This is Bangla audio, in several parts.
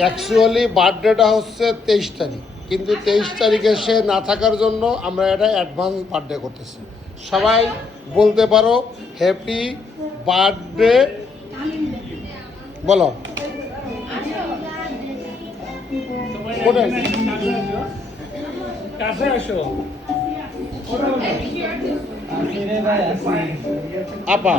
অ্যাকচুয়ালি বার্থডেটা হচ্ছে 23 তারিখ, কিন্তু 23 তারিখে সে না থাকার জন্য আমরা এটা অ্যাডভান্স বার্থডে করতেছি। সবাই বলতে পারো হ্যাপি বার্থডে বলো। আপা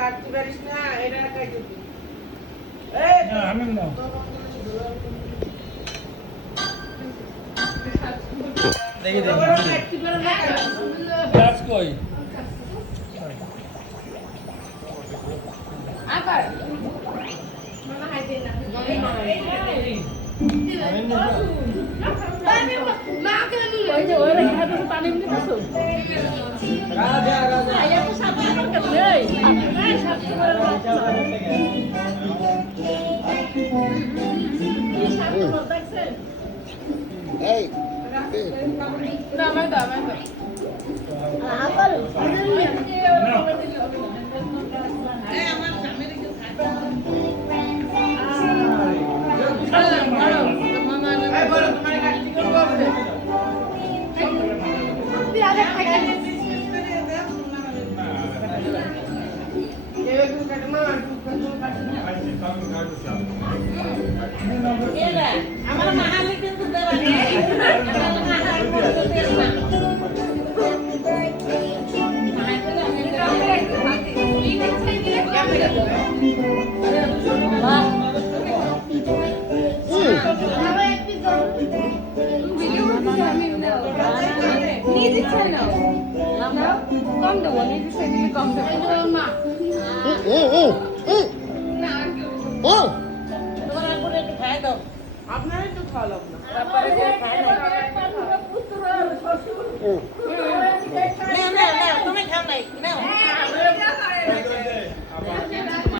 কাটতে পারিস না, এটা কাটতে দেখি কই আবার মামা হাইতে না মা কেন ওই যে ওরে খাতে পানি নিতে বসো রাজা রাজা আয়া তো সাথে করতে নেই এই সাথে করে এই না মা দাও আবার আমার সামনে কিছু খাবে মামা এই বড় তোমার কাটতে করব তুই আগে খাইতে আমার মাহালি কিন্তু দেওয়া নেই কম দেবো কম দেবো মা আপনারাই তো খাওয়ালাম না